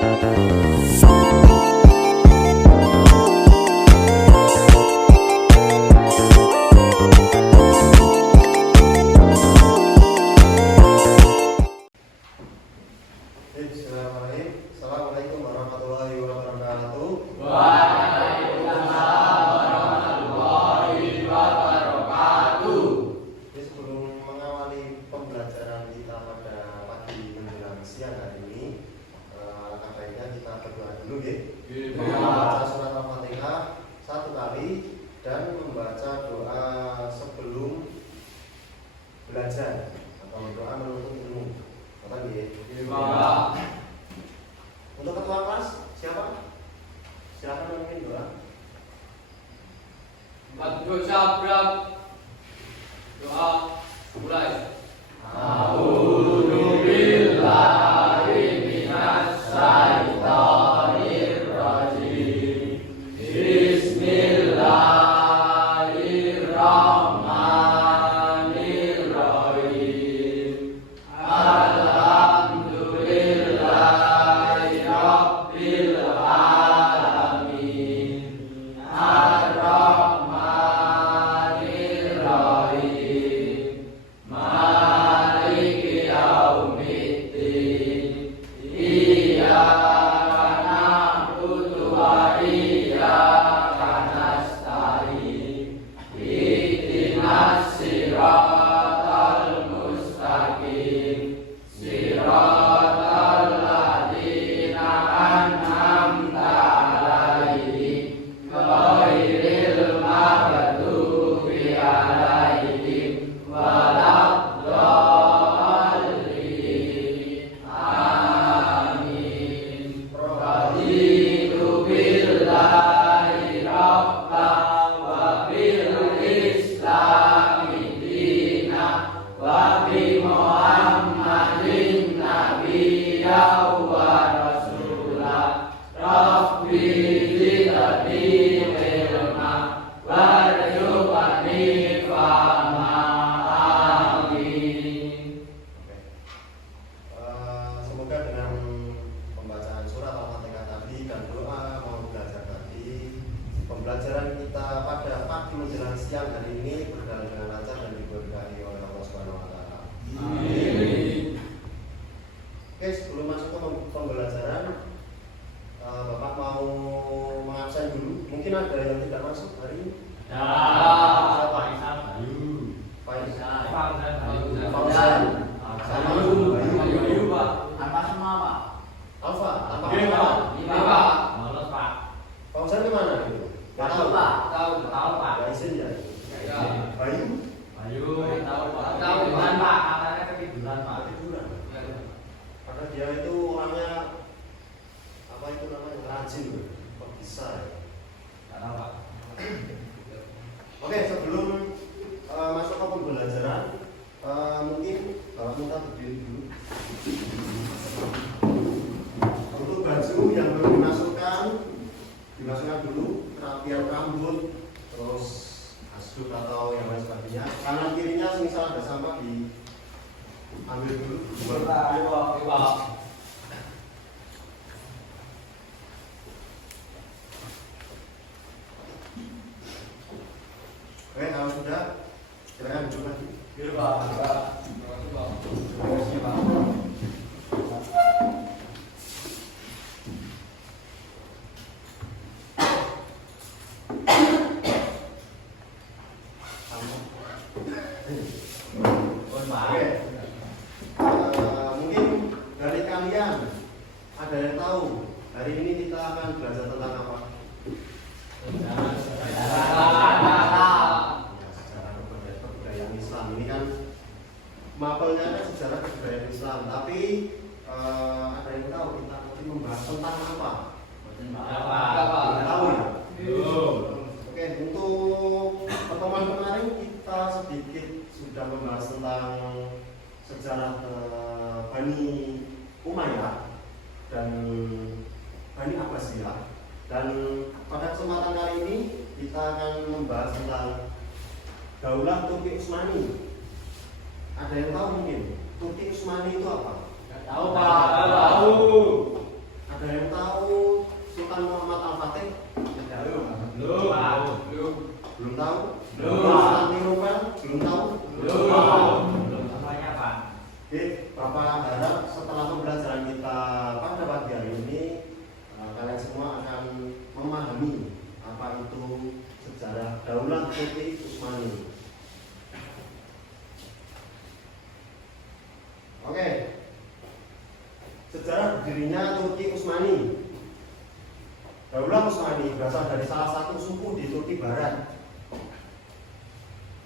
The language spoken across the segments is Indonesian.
Assalamualaikum warahmatullahi wabarakatuh. Waalaikumsalam warahmatullahi wabarakatuh. Jadi sebelum mengawali pembelajaran kita pada pagi menjelang siang hari ini, alangkah baiknya kita berdoa dulu ya. Membaca surat Al-Fatihah satu kali dan membaca doa sebelum belajar atau doa menuntut ilmu. Kata ya. Untuk ketua kelas siapa? Siapa yang ingin doa? Abdul Sabrak. Doa mulai. A'udzu billahi minasy syaithanir rajim. Bismillahirrahmanirrahim. Alhamdulillahi rabbil alamin. Ar-Rahmanir Rahim. Maliki yaumiddin. Iyyaka na'budu wa iyyaka nasta'in. Ihdinas siratal mustaqim. Siratal ladzina an'amta 'alaihim ghairil maghdubi 'alaihim waladdallin. Amin. Raditu billahi rabban wa bil islami dinan wa bi Muhammadin nabiyyan wa rasulah. Rabbi zidni ilma warzuqni fahma. Amin. Semoga dengan pembacaan surat Al-Fatihah tadi dan doa mau belajar tadi, pembelajaran kita pada pagi menjelang siang hari ini berjalan dengan lancar dan diberkahi oleh Allah Subhanahu wa taala. Amin. Oke, sebelum masuk ke pembelajaran, Bapak mau mengabsen dulu. Mungkin ada yang tidak masuk hari ini. Faisal, Fauzan, sama Bayu, Alfa, tanpa Fauzan kemana? Nggak tahu. Nggak izin ya. Bayu, ketiduran. Karena dia itu orangnya apa itu namanya rajin, kok bisa ya? Oke, sebelum masuk ke pembelajaran, mungkin Bapak minta berdiri dulu. Untuk baju yang belum dimasukkan dulu kerapian rambut, terus hasduk atau yang lain sebagainya. Kanan kirinya misal ada sampah diambil dulu. Oke, kalau sudah silakan duduk lagi. Oke. Mungkin dari kalian ada yang tahu hari ini kita akan belajar tentang apa? Sejarah kebudayaan Islam. Ini kan mapelnya kan sejarah kebudayaan Islam, tapi ada yang tahu kita nanti membahas tentang apa? Tidak tahu ya? Oke, untuk pertemuan kemarin kita sedikit sudah membahas tentang sejarah Bani Umayyah dan Bani Abbasiyah. Dan pada kesempatan kali ini kita akan membahas tentang Daulah Turki Utsmani. Ada yang tahu mungkin Turki Utsmani itu apa? Tahu, Pak. Tahu. Ada yang sejarah berdirinya Turki Utsmani. Daulah Utsmani berasal dari salah satu suku di Turki Barat,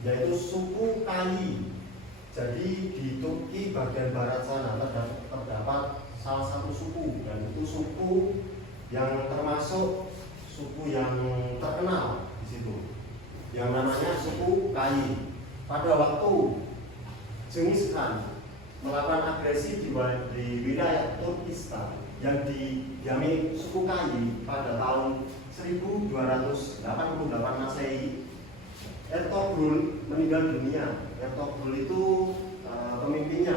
yaitu suku Kayi. Jadi di Turki bagian barat sana terdapat salah satu suku, dan itu suku yang termasuk suku yang terkenal di situ, yang namanya suku Kayi. Pada waktu Genghis Khan melakukan agresi di wilayah Turkistan yang didiami suku Kayi pada tahun 1288 Masehi, Ertugrul meninggal dunia. Ertugrul itu pemimpin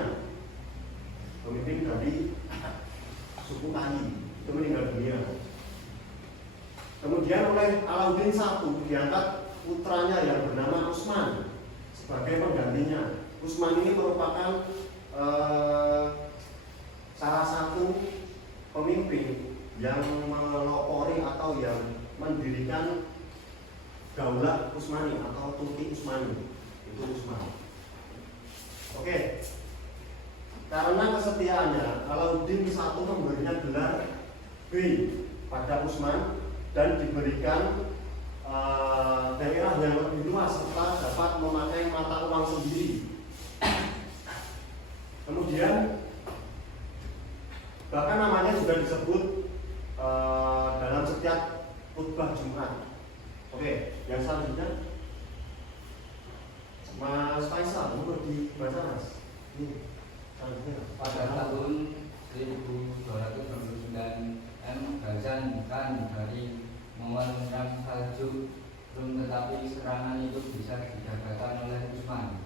dari suku Kayi, itu meninggal dunia. Kemudian oleh Alauddin I diangkat putranya yang bernama Utsman sebagai penggantinya. Utsman ini merupakan salah satu pemimpin yang melopori atau yang mendirikan Daulah Utsmani atau Turki Utsmani. Itu Utsman. Oke. Karena kesetiaannya, Alauddin I memberinya gelar Bey pada Utsman dan diberikan daerah yang lebih luas serta dapat memakai mata uang sendiri. Kemudian bahkan namanya juga disebut dalam setiap khutbah Jumat. Oke, yang selanjutnya Mas Faisal, mau dibaca Mas? Ini selanjutnya. Pada tahun 1299 Ghazan Khan dari Mongol menyerang Saljuk Rum, tetapi serangan itu bisa digagalkan oleh Utsman.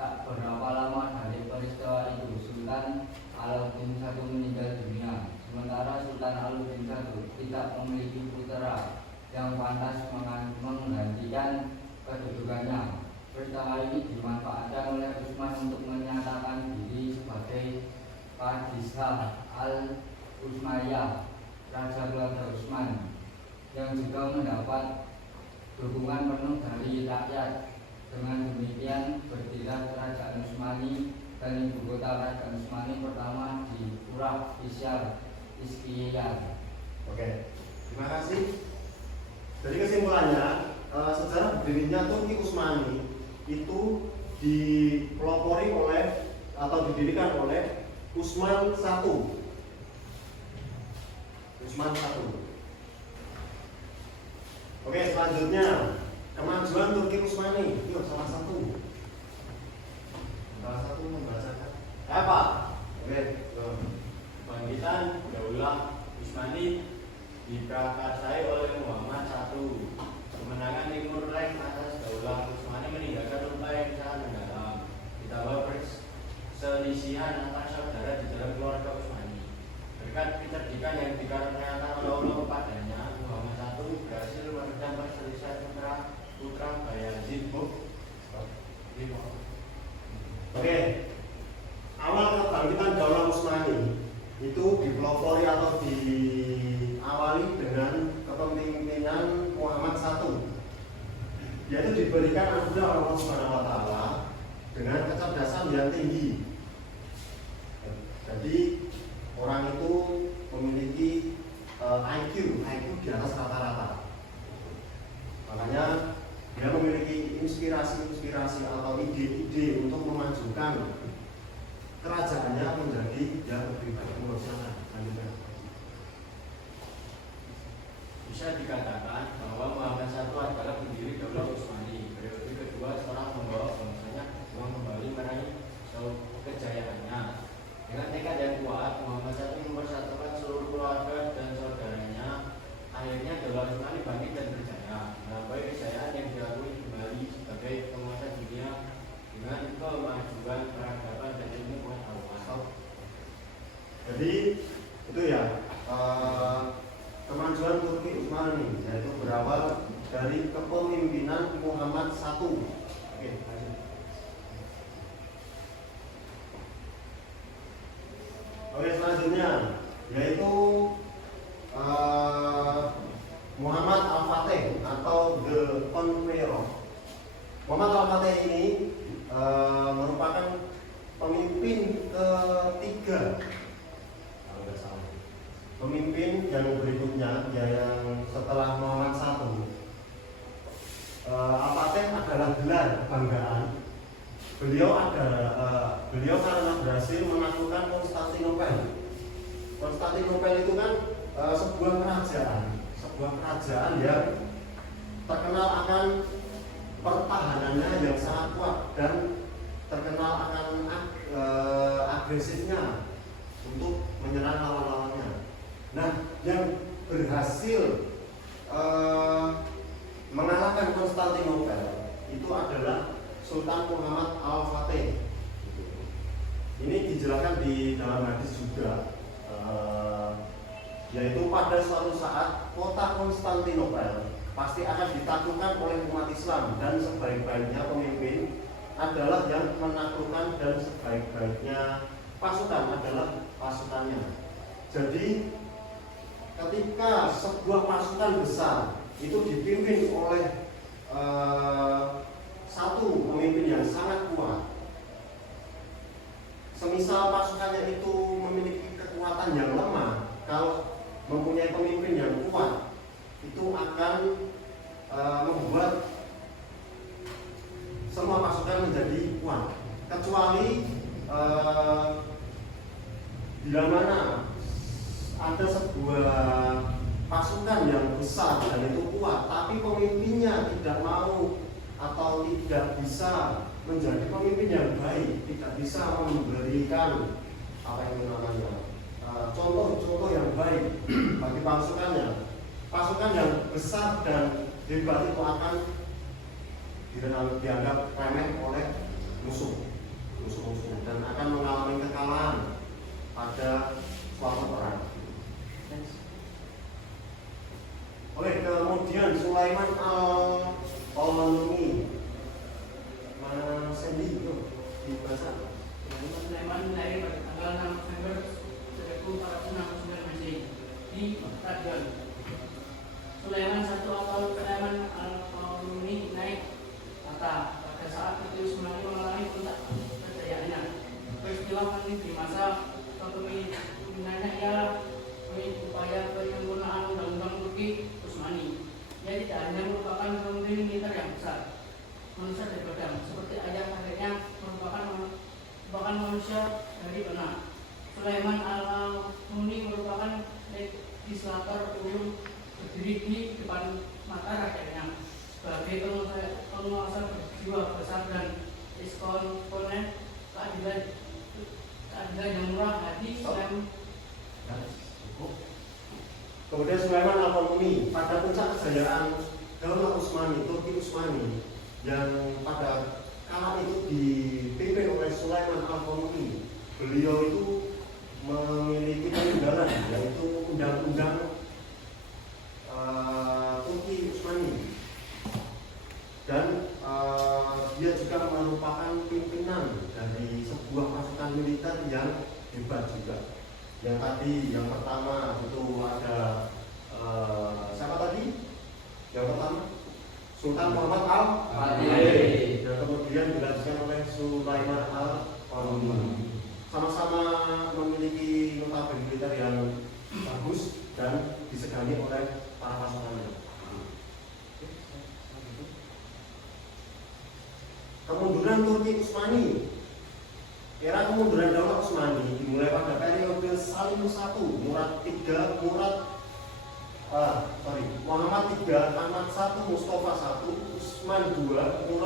Tak berapa lama dari peristiwa itu, Sultan Alauddin I meninggal dunia. Sementara Sultan Alauddin I tidak memiliki putra yang pantas menggantikan kedudukannya. Peristiwa ini dimanfaatkan oleh Utsman untuk menyatakan diri sebagai Padishah Al-Utsmaniyah, Raja Keluarga Utsman, yang juga mendapat dukungan penuh dari rakyat. Dengan demikian berdirilah Kerajaan Utsmani dan ibu kota Kerajaan Utsmani pertama di Urah Iskiyar. Oke, terima kasih. Jadi kesimpulannya, sejarah berdirinya Turki Utsmani itu dipelopori oleh atau didirikan oleh Utsman I. Utsman I. Oke, selanjutnya kemajuan Turki Utsmani. Yuk, salah satu membahasakan apa? Oke, Kebangkitan Daulah Utsmani diprakarsai oleh Muhammad I. Kemenangan Timur Leng atas Daulah Utsmani meninggalkan luka yang sangat mendalam. Ditambah perselisihan antar saudara di dalam keluarga Utsmani. Berkat kecerdikan yang dikaruniakan oleh Allah kepadanya, Muhammad I berhasil meredam perselisihan putra Bayazid. Oke, awal kebangkitan Daulah Utsmani itu dipelopori atau diawali dengan kepemimpinan Muhammad I. Dia itu diberikan anugerah Allah Subhanahu wa Ta'ala dengan kecerdasan yang tinggi. Jadi orang itu memiliki IQ di atas rata-rata. Makanya dia memiliki inspirasi atau ide-ide untuk memajukan kerajaannya menjadi yang lebih baik. Bisa dikatakan bahwa Muhammad I adalah pendiri Daulah Utsmani. Periode kedua setelah membawa bangsanya kembali meraih kejayaannya. Dengan tekad yang kuat, Muhammad I mempersatukan seluruh keluarga dan saudaranya. Akhirnya Daulah Utsmani bangkit dan berjaya, melampaui kejayaan yang diakui kembali sebagai penguasa dunia dengan kemajuan peradaban dan ilmu pengetahuan. Jadi itu ya kemajuan Turki Utsmani, yaitu berawal dari kepemimpinan Muhammad I. Oke, lanjut. Oke, selanjutnya yaitu Muhammad Al-Fatih atau The Conqueror. Muhammad Al-Fatih ini merupakan pemimpin ketiga pemimpin yang berikutnya, yang setelah Muhammad I, Al-Fatih adalah gelar kebanggaan. Beliau karena berhasil menaklukkan Konstantinopel. Konstantinopel itu kan sebuah kerajaan yang terkenal akan pertahanannya yang sangat kuat dan terkenal akan agresifnya untuk menyerang lawan-lawannya. Nah, yang berhasil mengalahkan Konstantinopel itu adalah Sultan Muhammad Al-Fatih. Ini dijelaskan di dalam hadis juga, yaitu pada suatu saat kota Konstantinopel pasti akan ditaklukkan oleh umat Islam, dan sebaik-baiknya pemimpin adalah yang menaklukkan, dan sebaik-baiknya pasukan adalah pasukannya. Jadi ketika sebuah pasukan besar itu dipimpin oleh satu pemimpin yang sangat kuat, semisal pasukannya itu memiliki kekuatan yang lemah, kalau mempunyai pemimpin yang kuat itu akan membuat semua pasukan menjadi kuat, kecuali bila mana ada sebuah pasukan yang besar dan itu kuat, tapi pemimpinnya tidak mau atau tidak bisa menjadi pemimpin yang baik, tidak bisa memberikan apa yang namanya contoh-contoh yang baik bagi pasukannya. Pasukan yang besar dan hebat itu akan dianggap remeh oleh musuh dan akan mengalami kekalahan pada suatu perang. Oke, kemudian Sulaiman Al-Qanuni, Mas Sandy itu dibaca. Sulaiman lahir pada tanggal 6 November 1469 Masehi di Radion. Sulaiman I atau Sulaiman Al-Qanuni naik tahta pada saat itu Usmani mengalami puncak kejayaannya. Peristiwa ini di masa kepemimpinannya ialah upaya penyempurnaan undang-undang Turki Utsmani. Ia tidak hanya merupakan pemimpin militer yang besar, manusia dari pedang, seperti ayah kakeknya merupakan manusia dari benang. Sulaiman Al-Qanuni merupakan legislator ulung berdiri di depan mata rakyatnya sebagai penguasa berjiwa besar dan iskonponen keadilan yang murah hati. Kemudian Sulaiman Al-Qanuni pada puncak kejayaan Daulah Utsmani, Turki Utsmani, yang pada kala itu dipimpin oleh Sulaiman Al-Qanuni. Beliau itu memiliki peninggalan, yaitu undang-undang Turki Utsmani, dan dia juga merupakan pimpinan dari sebuah pasukan militer yang hebat juga. Yang tadi, yang pertama itu ada siapa tadi? Yang pertama Sultan Muhammad Al-Fatih, dan kemudian dilanjutkan oleh Sulaiman Al-Qanuni. Sama-sama memiliki notabene militer yang bagus dan disegani oleh para pasukannya. Kemunduran Turki Utsmani. Era kemunduran Daulah Utsmani dimulai pada periode Salim I, Muhammad III, Ahmad I, Mustafa I, Utsman II, Murad IV,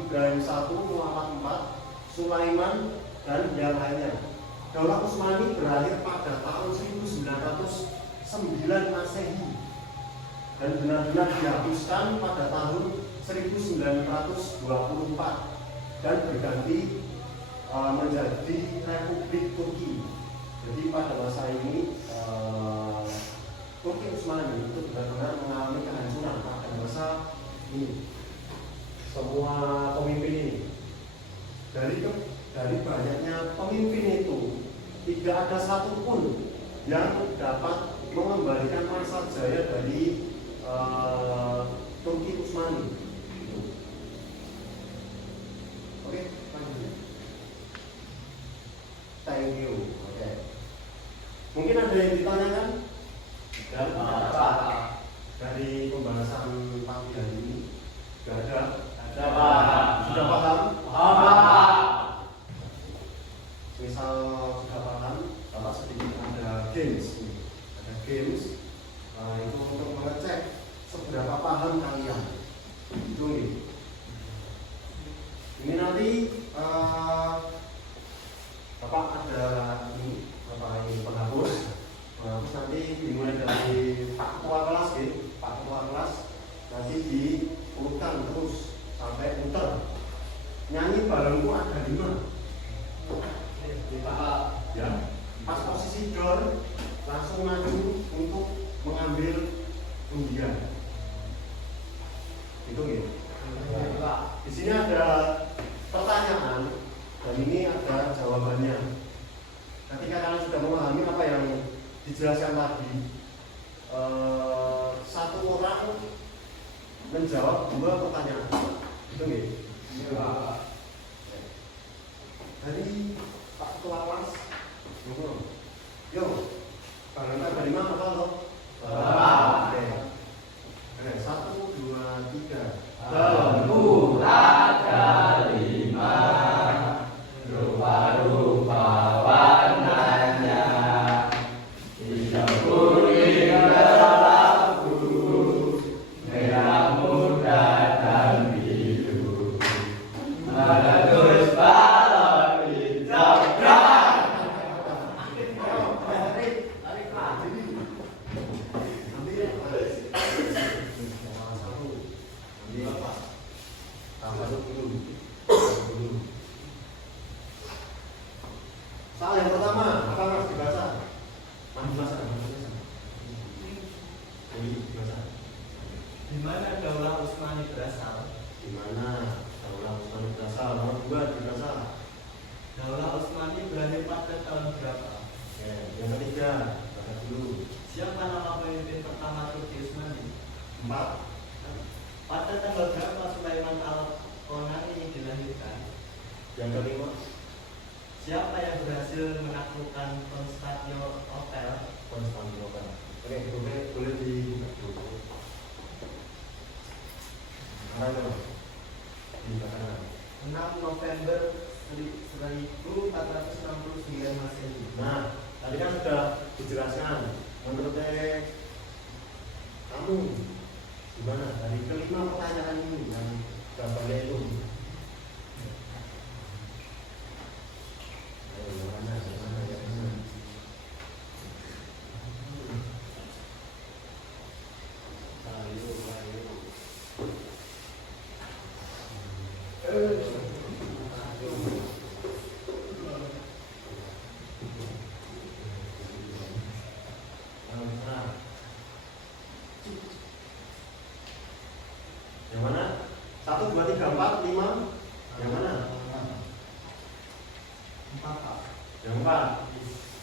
Ibrahim I, Muhammad IV, Sulaiman, dan yang lainnya. Daulah Utsmani berakhir pada tahun 1909 Masehi dan benar-benar dihapuskan pada tahun 1924 dan berganti menjadi Republik Turki. Jadi pada masa ini Turki Utsmani itu benar-benar mengalami kehancuran pada masa ini. Semua pemimpin ini dari banyaknya pemimpin itu tidak ada satupun yang dapat mengembalikan masa jaya dari Turki Utsmani. Oke, lanjut. Thank you. Oke. Mungkin ada yang ditanyakan Dan dari pembahasan pagi hari ini sudah ada? Sudah paham? Misal sudah paham, Bapak sedikit ada games. Ada games itu untuk mengecek seberapa paham kalian. Itu nih. Ini nanti Bapak ada ini, Bapak ini penghapus. Terus nanti dimulai dari Pak Ketua kelas, Pak Ketua kelas nanti diurutkan terus sampai muter. Nyanyi barengku ada 5. Ya, pas posisi door langsung maju untuk mengambil undian. Itu gitu. Di sini ada pertanyaan dan ini ada jawabannya. Ketika kalian sudah memahami apa yang dijelaskan tadi, satu orang menjawab 2 pertanyaan. Itu gitu. Jadi Pak Ketua kelas, yo, kalian dari mana Pak lo? Oke. 1, 2, 3. Tentu ada 5, rupa-rupa warnanya, hijau kuning kelabu, merah muda dan biru, meletus balon hijau dan Soal yang pertama, apa harus dibaca? Mana dibaca? Ini dibaca. Di mana Daulah Utsmani berasal? Di mana Daulah Utsmani berasal? Nomor 2 dibaca. Daulah Utsmani berakhir pada tahun berapa? Oke, yang ketiga, baca dulu. Siapa nama pemimpin pertama Turki Utsmani? 4. Pada tanggal berapa Sulaiman Al-Qonani dilahirkan? Yang kelima, Siapa yang berhasil menaklukkan Konstantinopel? Konstantinopel. Oke, boleh dibuka dulu. Mana? Di mana? 6 November 1469 Masehi. Nah, tadi kan sudah dijelaskan. Menurut kamu gimana? Dari kelima pertanyaan ini yang gambarnya itu. Ayo, yang mana? Yang mana? 1, 2, 3, 4, 5. Yang mana? 4 Pak. Yang 4.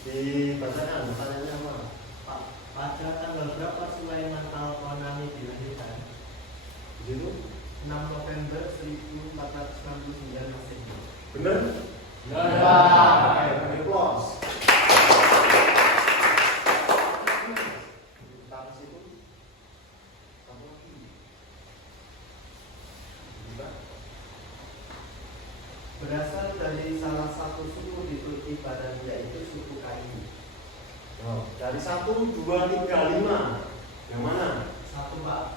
Dibacakan pertanyaannya apa? Pak, pada tanggal berapa Sulaiman Al-Qonani dilahirkan? Di situ? 6 November 1469 Masehi. Benar? Benar. Beri applause. Kita ke situ. Satu lagi. Juga. Berasal dari salah satu suku di Turki Barat yaitu suku Kaini. Oh, dari 1, 2, 3, 5. Yang mana? 1 Pak.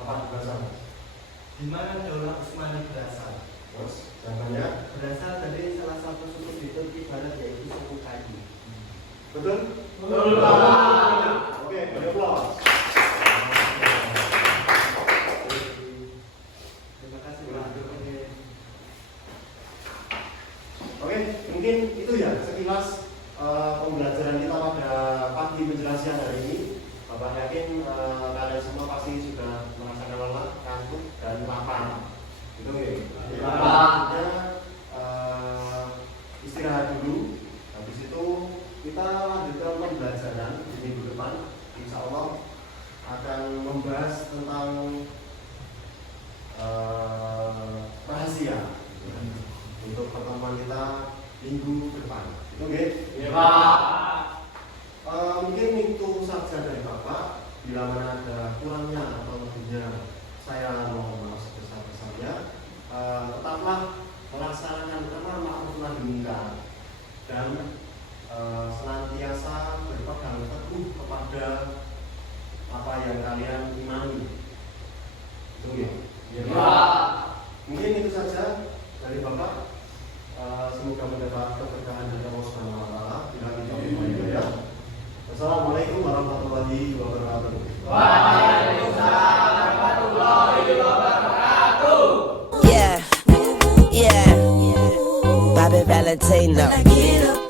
Apa berasal? Di mana Daulah Utsmani berasal? Terus, jawabannya? Berasal dari salah satu suku di Turki Barat yaitu suku Kaini. Betul? Betul, Pak. Oke, beri applause. Terima kasih Pak. Oke, mungkin itu ya sekilas pembelajaran kita pada pagi penjelasan hari ini. Bapak yakin kalian semua pasti sudah merasakan lelah, kantuk, dan lapar. Gitu ya. Selanjutnya istirahat dulu. Habis itu kita lanjutkan pembelajaran di minggu depan. Insya Allah akan membahas tentang rahasia untuk pertemuan kita minggu depan. Itu nggih? Iya, Pak. Mungkin itu saja Assalamualaikum warahmatullahi wabarakatuh. Yeah, yeah. Bobby Valentino.